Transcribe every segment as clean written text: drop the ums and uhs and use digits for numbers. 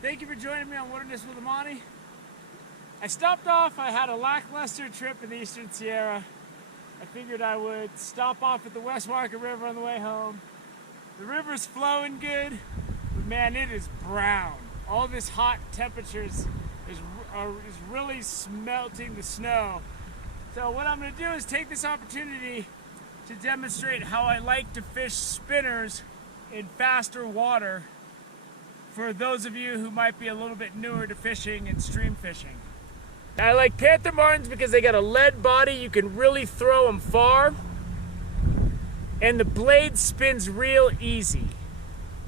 Thank you for joining me on Wilderness with Amani. I stopped off, I had a lackluster trip in the Eastern Sierra. I figured I would stop off at the West Market River on the way home. The river's flowing good, but man, it is brown. All this hot temperatures is really smelting the snow. So what I'm gonna do is take this opportunity to demonstrate how I like to fish spinners in faster water for those of you who might be a little bit newer to fishing and stream fishing. I like Panther Martins because they got a lead body, you can really throw them far, and the blade spins real easy.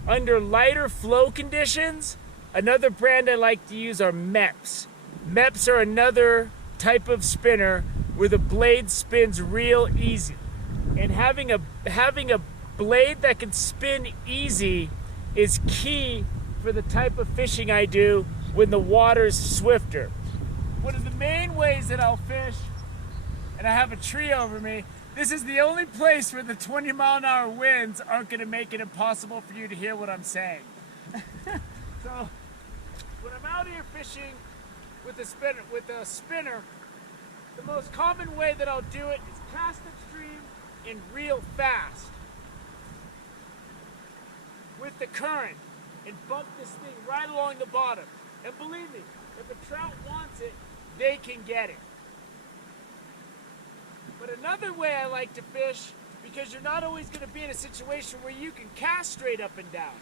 Under lighter flow conditions, another brand I like to use are Mepps. Mepps are another type of spinner where the blade spins real easy. And having a blade that can spin easy is key for the type of fishing I do when the water's swifter. One of the main ways that I'll fish, and I have a tree over me, this is the only place where the 20-mile-an-hour winds aren't going to make it impossible for you to hear what I'm saying. So when I'm out here fishing with a spinner, the most common way that I'll do it is cast upstream and reel fast with the current and bump this thing right along the bottom. And believe me, if a trout wants it, they can get it. But another way I like to fish, because you're not always going to be in a situation where you can cast straight up and down.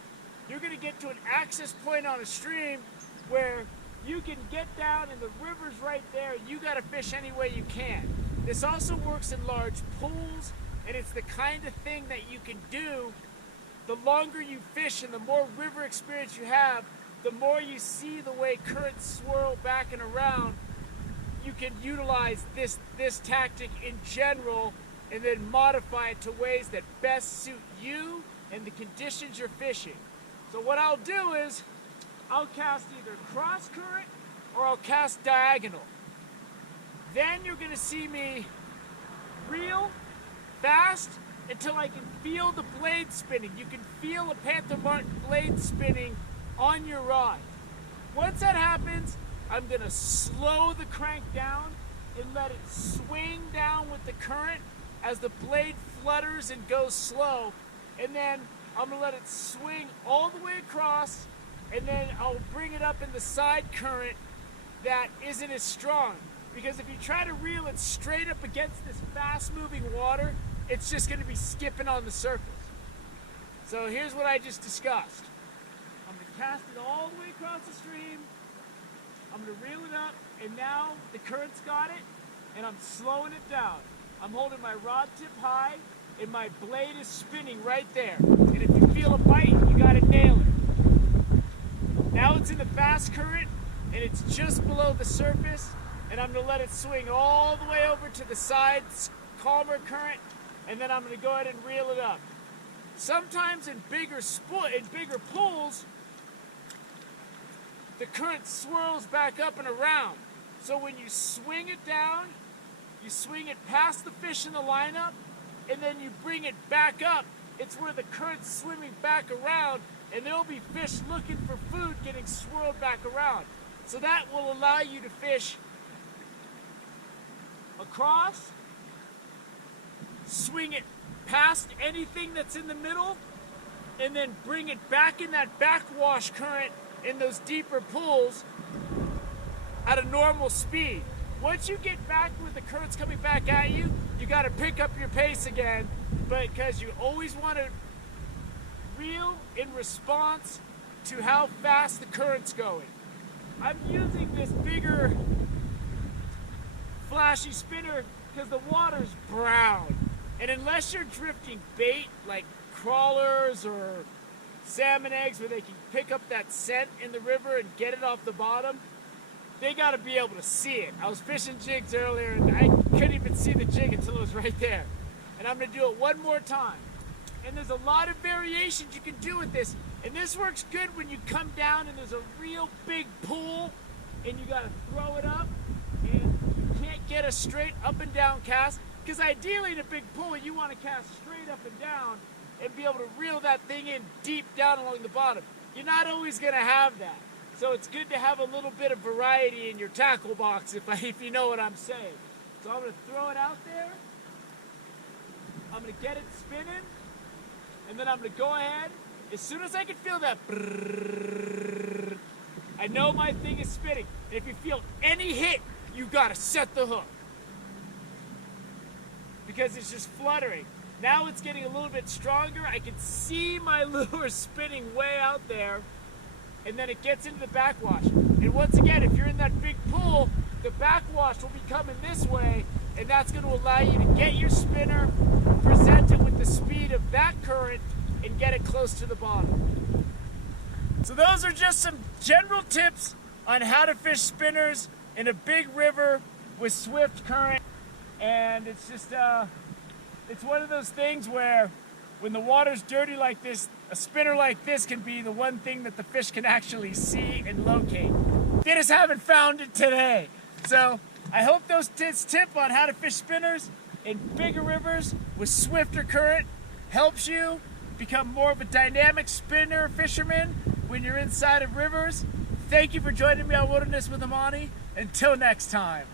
You're going to get to an access point on a stream where you can get down and the river's right there. You got to fish any way you can. This also works in large pools, and it's the kind of thing that you can do. The longer you fish and the more river experience you have, the more you see the way currents swirl back and around. You can utilize this tactic in general and then modify it to ways that best suit you and the conditions you're fishing. So what I'll do is I'll cast either cross current or I'll cast diagonal. Then you're going to see me reel fast until I can feel the blade spinning. You can feel a Panther Martin blade spinning on your rod. Once that happens, I'm going to slow the crank down and let it swing down with the current as the blade flutters and goes slow. And then I'm going to let it swing all the way across, and then I'll bring it up in the side current that isn't as strong. Because if you try to reel it straight up against this fast-moving water, it's just going to be skipping on the surface. So here's what I just discussed. I'm going to cast it all the way across the stream. I'm going to reel it up, and now the current's got it, and I'm slowing it down. I'm holding my rod tip high, and my blade is spinning right there. And if you feel a bite, you got to nail it. Now it's in the fast current, and it's just below the surface, and I'm going to let it swing all the way over to the side, calmer current, and then I'm going to go ahead and reel it up. Sometimes in bigger pools, the current swirls back up and around. So when you swing it down, you swing it past the fish in the lineup, and then you bring it back up. It's where the current's swimming back around, and there'll be fish looking for food getting swirled back around. So that will allow you to fish across, swing it past anything that's in the middle, and then bring it back in that backwash current in those deeper pools at a normal speed. Once you get back with the currents coming back at you, you got to pick up your pace again, because you always want to reel in response to how fast the current's going. I'm using this bigger flashy spinner because the water's brown, and unless you're drifting bait like crawlers or salmon eggs where they can pick up that scent in the river and get it off the bottom, they got to be able to see it. I was fishing jigs earlier and I couldn't even see the jig until it was right there. And I'm going to do it one more time. And there's a lot of variations you can do with this. And this works good when you come down and there's a real big pool and you got to throw it up and you can't get a straight up and down cast, because ideally in a big pool you want to cast straight up and down and be able to reel that thing in deep down along the bottom. You're not always going to have that. So it's good to have a little bit of variety in your tackle box, if you know what I'm saying. So I'm going to throw it out there. I'm going to get it spinning. And then I'm going to go ahead. As soon as I can feel that brrrr, I know my thing is spinning. And if you feel any hit, you got to set the hook. Because it's just fluttering. Now it's getting a little bit stronger. I can see my lure spinning way out there. And then it gets into the backwash. And once again, if you're in that big pool, the backwash will be coming this way, and that's going to allow you to get your spinner, present it with the speed of that current, and get it close to the bottom. So those are just some general tips on how to fish spinners in a big river with swift current. And it's just, it's one of those things where when the water's dirty like this, a spinner like this can be the one thing that the fish can actually see and locate. They just haven't found it today. So I hope those tip on how to fish spinners in bigger rivers with swifter current helps you become more of a dynamic spinner fisherman when you're inside of rivers. Thank you for joining me on Wilderness with Amani. Until next time.